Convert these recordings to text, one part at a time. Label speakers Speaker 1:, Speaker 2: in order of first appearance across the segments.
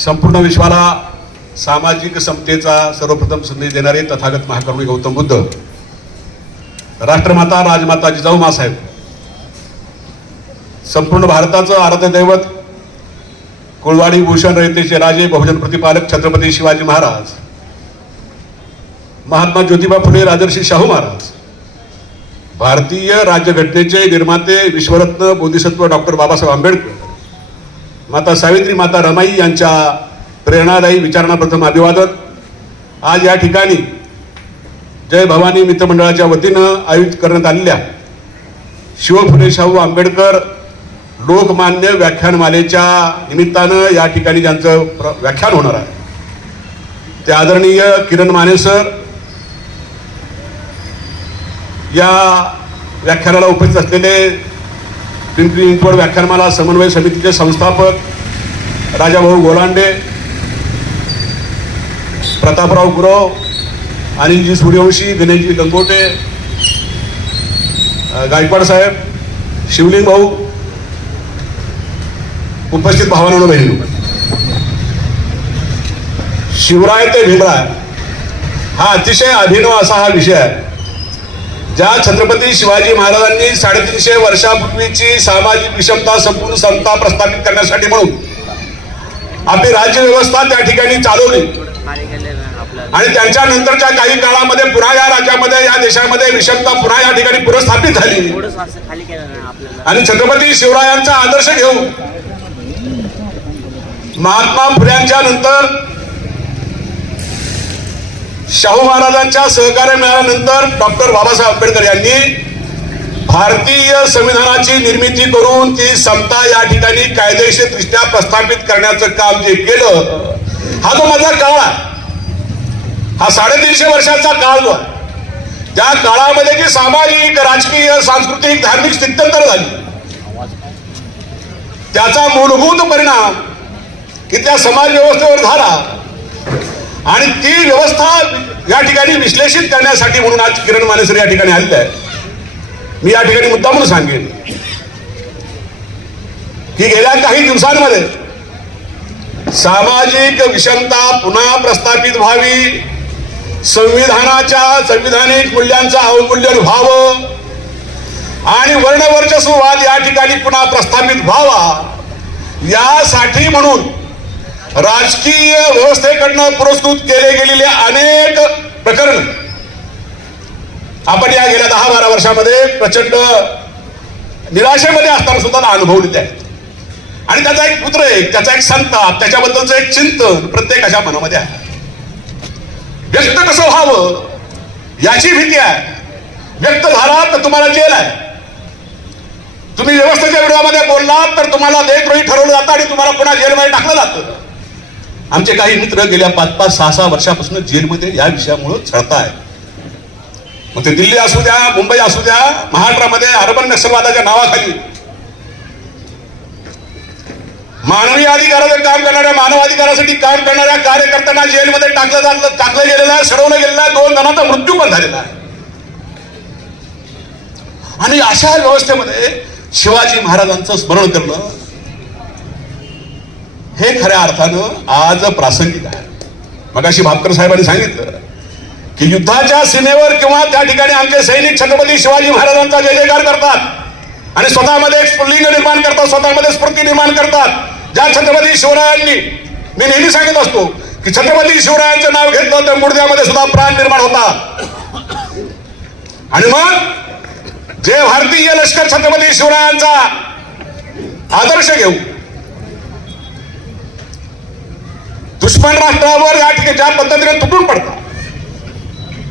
Speaker 1: संपूर्ण विश्वाला सामाजिक समतेचा सर्वप्रथम संदेश देणारे तथागत महाकरुणी गौतम बुद्ध राष्ट्रमाता राजमाता जिजाऊ मासाहेब संपूर्ण भारताचं आराध्य दैवत कुळवाडी भूषण रयतेचे राजे बहुजन प्रतिपालक छत्रपती शिवाजी महाराज महात्मा ज्योतिबा फुले राजर्षी शाहू महाराज भारतीय राज्यघटनेचे निर्माते विश्वरत्न बोधिसत्व डॉक्टर बाबासाहेब आंबेडकर माता सावित्री माता रमाई यांच्या प्रेरणादायी विचारांना प्रथम अभिवादन. आज या ठिकाणी जय भवानी मित्रमंडळाच्या वतीनं आयोजित करण्यात आलेल्या शिवफुले शाहू आंबेडकर लोकमान्य व्याख्यानमालेच्या निमित्तानं या ठिकाणी ज्यांचं प्र- व्याख्यान होणार आहे. ते आदरणीय किरण माने सर या व्याख्यानाला उपस्थित असलेले पिंपरी चिंचवड व्याख्यानमाला समन्वय समितीचे संस्थापक राजाभाऊ गोलांडे प्रतापराव गुरव अनिलजी सूर्यवंशी दिनेशजी गंगोटे अ, गायकवाड साहेब शिवलिंग भाऊ उपस्थित भावांनो बहिणी. शिवराय ते भीमराय हा अतिशय अभिनव असा हा विषय आहे. ज्या छत्रपती शिवाजी महाराजांनी साडेतीनशे वर्षापूर्वीची सामाजिक विषमता संपूर्ण समता प्रस्थापित करण्यासाठी म्हणून आपली राज्य व्यवस्था त्या ठिकाणी चालवली. आणि त्यांच्या नंतरच्या काही काळामध्ये पुन्हा या राज्यामध्ये या देशामध्ये विषमता पुन्हा या ठिकाणी पुनर्स्थापित झाली. आणि छत्रपती शिवरायांचा आदर्श घेऊन महात्मा फुल्यांच्या नंतर शाहू महाराजांच्या सहकार्य मिळाल्यानंतर डॉक्टर बाबासाहेब आंबेडकर यांनी भारतीय संविधानाची निर्मिती करून ती समता या ठिकाणी कायदेशीरदृष्ट्या प्रस्थापित करण्याचं काम जे केलं हा जो माझा काळ आहे हा साडेतीनशे वर्षाचा काळ जो आहे त्या काळामध्ये जी सामाजिक राजकीय सांस्कृतिक धार्मिक स्थित्यंतर झाली त्याचा मूलभूत परिणाम इथल्या समाज व्यवस्थेवर झाला. आणि ती व्यवस्था या ठिकाणी विश्लेषित करण्यासाठी म्हणून आज किरण मानेसर या ठिकाणी आलेले आहे मी या ठिकाणी मुद्दा म्हणून सांगेन. की गेल्या काही दिवसांमध्ये सामाजिक विषमता पुन्हा प्रस्थापित व्हावी संविधानाच्या संविधानिक मूल्यांचं अवमूल्यन व्हावं आणि वर्णवर्चस्ववाद या ठिकाणी पुन्हा प्रस्थापित व्हावा यासाठी म्हणून राजकीय व्यवस्थेकडनं पुरस्कृत केले गेलेले अनेक प्रकरण आपण या गेल्या दहा बारा वर्षामध्ये प्रचंड निराशेमध्ये असताना सुद्धा अनुभवलेले आहेत. आणि त्याचा एक पुत्र आहे त्याचा एक संताप त्याच्याबद्दलचं एक चिंतन प्रत्येकाच्या मनामध्ये आहे. व्यक्त कसं व्हावं याची भीती आहे. व्यक्त झाला तर तुम्हाला जेल आहे. तुम्ही व्यवस्थेच्या विरोधामध्ये बोललात तर तुम्हाला देशद्रोही ठरवलं जातं आणि तुम्हाला पुन्हा जेलमध्ये टाकलं जातं. आमचे काही मित्र गेल्या पाच पाच सहा सहा वर्षापासून जेलमध्ये या विषयामुळे आहे मग ते दिल्ली असू द्या मुंबई असू द्या महाराष्ट्रामध्ये अर्बन नक्षलवादाच्या नावाखाली. मानवी अधिकाराचं काम करणाऱ्या मानवाधिकारासाठी काम करणाऱ्या कार्यकर्त्यांना जेलमध्ये टाकलं जात टाकलं गेलेलं आहे सडवलं गेलेलं आहे दोन जणांचा मृत्यू पण झालेला आहे. आणि अशा व्यवस्थेमध्ये शिवाजी महाराजांचं स्मरण करणं हे खऱ्या अर्थानं आज प्रासंगिक आहे. मगाशी भापकर साहेबांनी सांगितलं की युद्धाच्या सीमेवर किंवा त्या ठिकाणी आमचे सैनिक छत्रपती शिवाजी महाराजांचा जय जयकार करतात आणि स्वतःमध्ये एक स्फुल्लिंग निर्माण करतात स्वतःमध्ये स्फूर्ती निर्माण करतात. ज्या छत्रपती शिवरायांनी मी नेहमी सांगत असतो की छत्रपती शिवरायांचं नाव घेतलं तर मुर्द्यामध्ये सुद्धा प्राण निर्माण होता. आणि मग जे भारतीय लष्कर छत्रपती शिवरायांचा आदर्श घेऊ दुश्मन राष्ट्रावर या ठिकाणी ज्या पद्धतीने तुटून पडतात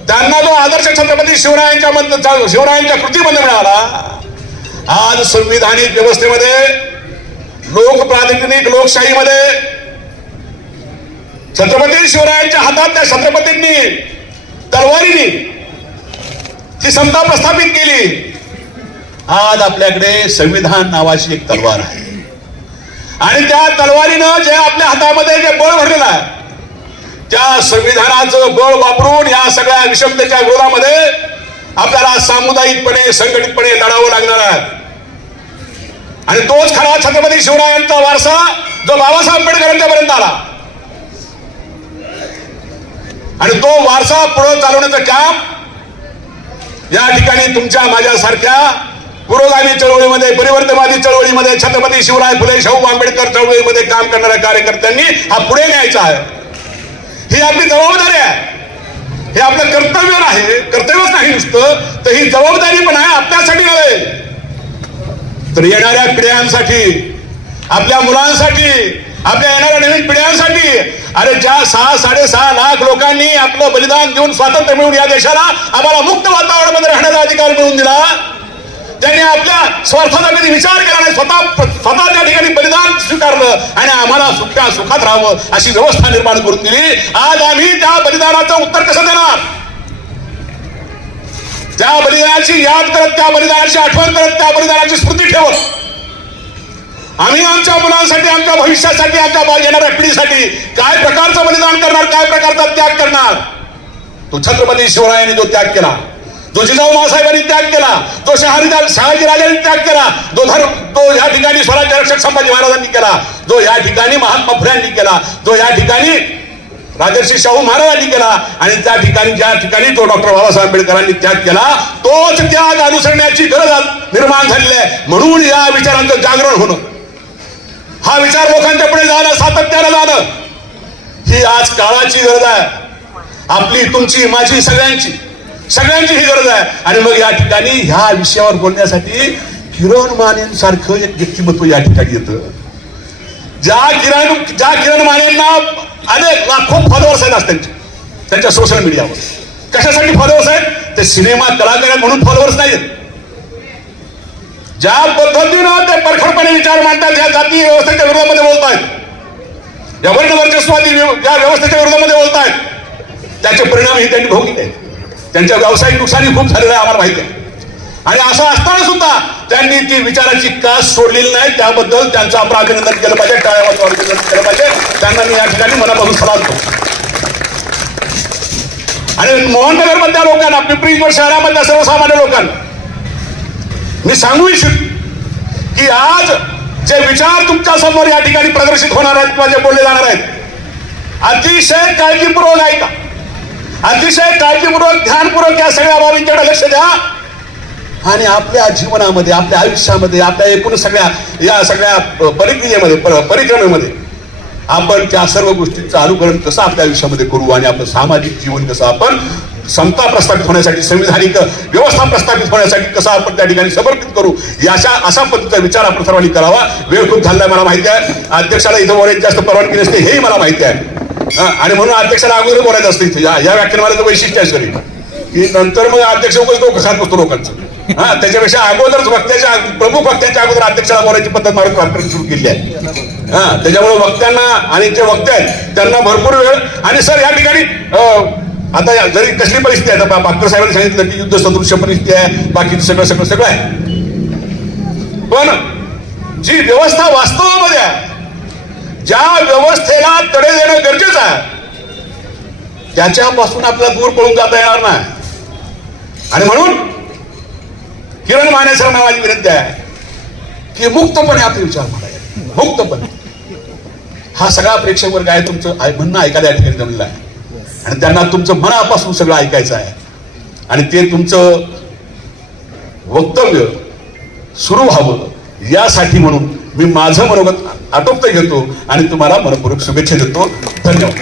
Speaker 1: त्यांना जो आदर्श छत्रपती शिवरायांच्या मधनं शिवरायांच्या कृतीमध्ये मिळाला आज संविधानिक व्यवस्थेमध्ये लोकप्रातिनिधिक लोकशाहीमध्ये छत्रपती शिवरायांच्या हातात त्या छत्रपतींनी तलवारीने ती समता प्रस्थापित केली. आज आपल्याकडे संविधान नावाची एक तलवार आहे. आणि त्या तलवारीनं जे आपल्या हातामध्ये जे बळ भरलेलं आहे त्या संविधानाचं बळ वापरून या सगळ्या विषमतेच्या विरोधामध्ये आपल्याला सामुदायिकपणे संघटितपणे लढावं लागणार आहे. आणि तोच खरा छत्रपती शिवरायांचा वारसा जो बाबासाहेब आंबेडकरांच्या पर्यंत आला. आणि तो वारसा पुढे चालवण्याचं काम या ठिकाणी तुमच्या माझ्यासारख्या पुरोगामी चळवळीमध्ये परिवर्तनवादी चळवळीमध्ये छत्रपती शिवराय फुले शाहू आंबेडकर चळवळीमध्ये काम करणाऱ्या कार्यकर्त्यांनी हा पुढे न्यायचा आहे. ही आपली जबाबदारी आहे. हे आपलं कर्तव्य नाही. कर्तव्यच नाही नुसतं तर ही जबाबदारी पण आहे आपल्यासाठी नव्हे. तर येणाऱ्या पिढ्यांसाठी आपल्या मुलांसाठी आपल्या येणाऱ्या नवीन पिढ्यांसाठी अरे ज्या सहा साडेसहा लाख लोकांनी आपलं बलिदान देऊन स्वातंत्र्य मिळून या देशाला आम्हाला मुक्त वातावरणामध्ये राहण्याचा अधिकार मिळवून दिला त्यांनी आपल्या स्वार्थाचा कधी विचार केला नाही स्वतः स्वतः त्या ठिकाणी बलिदान स्वीकारलं आणि आम्हाला सुख्या सुखात राहावं अशी व्यवस्था निर्माण करून दिली. आज आम्ही त्या बलिदानाचं उत्तर कसं देणार? त्या बलिदानाची याद करत त्या बलिदानाची आठवण करत त्या बलिदानाची स्मृती ठेवत आम्ही आमच्या मुलांसाठी आमच्या भविष्यासाठी आमच्या येणाऱ्या पिढीसाठी काय प्रकारचं बलिदान करणार काय प्रकारचा त्याग करणार? तो छत्रपती शिवरायांनी जो त्याग केला. जो जिजाऊ मासाहेबांनी त्याग केला तो शहाजी शहाजी राजांनी त्याग केला जो धर्म तो या ठिकाणी स्वराज्य रक्षक संभाजी महाराजांनी केला जो या ठिकाणी महात्मा फुल्यांनी केला जो या ठिकाणी राजर्षी शाहू महाराजांनी केला आणि त्या ठिकाणी ज्या ठिकाणी तो डॉक्टर बाबासाहेब आंबेडकरांनी त्याग केला तोच त्याग अनुसरण्याची गरज निर्माण झालेली आहे. म्हणून या विचारांचं जागरण होणं. हा विचार लोकांच्या पुढे जाणं सातत्यानं जाणं ही आज काळाची गरज आहे. आपली तुमची माझी सगळ्यांची. सगळ्यांची ही गरज आहे. आणि मग या ठिकाणी ह्या विषयावर बोलण्यासाठी किरण मानेंसारखं एक व्यक्तिमत्व या ठिकाणी येतं. ज्या किरण ज्या किरण मानेंना अनेक लाखो फॉलोअर्स आहेत त्यांचे. त्यांच्या सोशल मीडियावर कशासाठी फॉलोअर्स आहेत? ते सिनेमा कलाकार म्हणून फॉलोअर्स नाहीत ज्या पद्धतीनं ते परखडपणे विचार मांडतात या जाती व्यवस्थेच्या विरोधामध्ये बोलतायत. या वर्ण वर्चस्वादी व्यव- या व्यवस्थेच्या विरोधामध्ये बोलतायत. त्याचे परिणाम हे त्यांनी भोगले आहेत. त्यांच्या व्यावसायिक नुकसानी खूप झालेलं आहे आम्हाला माहिती आहे. आणि असं असताना सुद्धा त्यांनी ती विचाराची कास सोडलेली नाही. त्याबद्दल त्यांचं आपण अभिनंदन केलं पाहिजे. टाळ्यावर अभिनंदन केलं पाहिजे. त्यांना मी या ठिकाणी मनापासून सलाम करतो. आणि मोहननगर मधल्या लोकांना पिंपरी शहरामधल्या सर्वसामान्य लोकांना मी सांगू इच्छित की आज जे विचार तुमच्यासमोर या ठिकाणी प्रदर्शित होणार आहेत किंवा जे बोलले जाणार आहेत अतिशय काळजीपूर्वक ऐका. अतिशय काळजीपूर्वक ध्यानपूर्वक या सगळ्या बाबींकडे लक्ष द्या. आणि आपल्या जीवनामध्ये आपल्या आयुष्यामध्ये आपल्या एकूण सगळ्या या सगळ्या परिक्रियेमध्ये परिक्रमेमध्ये आपण त्या सर्व गोष्टींचं अनुकरण कसं आपल्या आयुष्यामध्ये करू आणि आपलं सामाजिक जीवन कसं आपण समता प्रस्थापित होण्यासाठी संविधानिक व्यवस्था प्रस्थापित होण्यासाठी कसं आपण त्या ठिकाणी समर्पित करू याशा अशा पद्धतीचा विचार आपण सर्वांनी करावा. वेळ खूप झाला मला माहिती आहे. अध्यक्षाला इथं बोलायची जास्त परवानगी नसते हेही मला माहिती आहे. आणि म्हणून अध्यक्षाला अगोदर बोलायचं असतं इथे. या व्याख्यानमाला वैशिष्ट्य आहे सगळी की नंतर मग अध्यक्ष उगाच डोकं खात बसतो लोकांचं. हा त्याच्यापेक्षा अगोदरच वक्त्याच्या प्रमुख वक्त्यांच्या अगोदर अध्यक्षाला बोलायची पद्धत मारून कॉन्फरन्स सुरू केली आहे. हा त्याच्यामुळे वक्त्यांना आणि जे वक्ते आहेत त्यांना भरपूर वेळ आणि सर या ठिकाणी आता जरी कसली परिस्थिती आहे आता पाकर साहेबांनी सांगितलं की युद्ध सदृश्य परिस्थिती आहे बाकीचं सगळं सगळं सगळं आहे. पण जी व्यवस्था वास्तवामध्ये आहे ज्या व्यवस्थेला तडे देणं गरजेचं आहे त्याच्यापासून आपला दूर पळून जाता येणार नाही. आणि म्हणून किरण माने सर माझी विनंती आहे की मुक्तपणे आपले विचार मांडायचे मुक्तपणे. हा सगळा प्रेक्षक वर्ग आहे तुमचं म्हणणं ऐकायला या ठिकाणी जमलेलं आहे. आणि त्यांना तुमचं मनापासून सगळं ऐकायचं आहे. आणि ते तुमचं वक्तव्य सुरू व्हावं यासाठी म्हणून मी माझं मनोगत आटोपत घेतो आणि तुम्हाला मनपूर्वक शुभेच्छा देतो. धन्यवाद.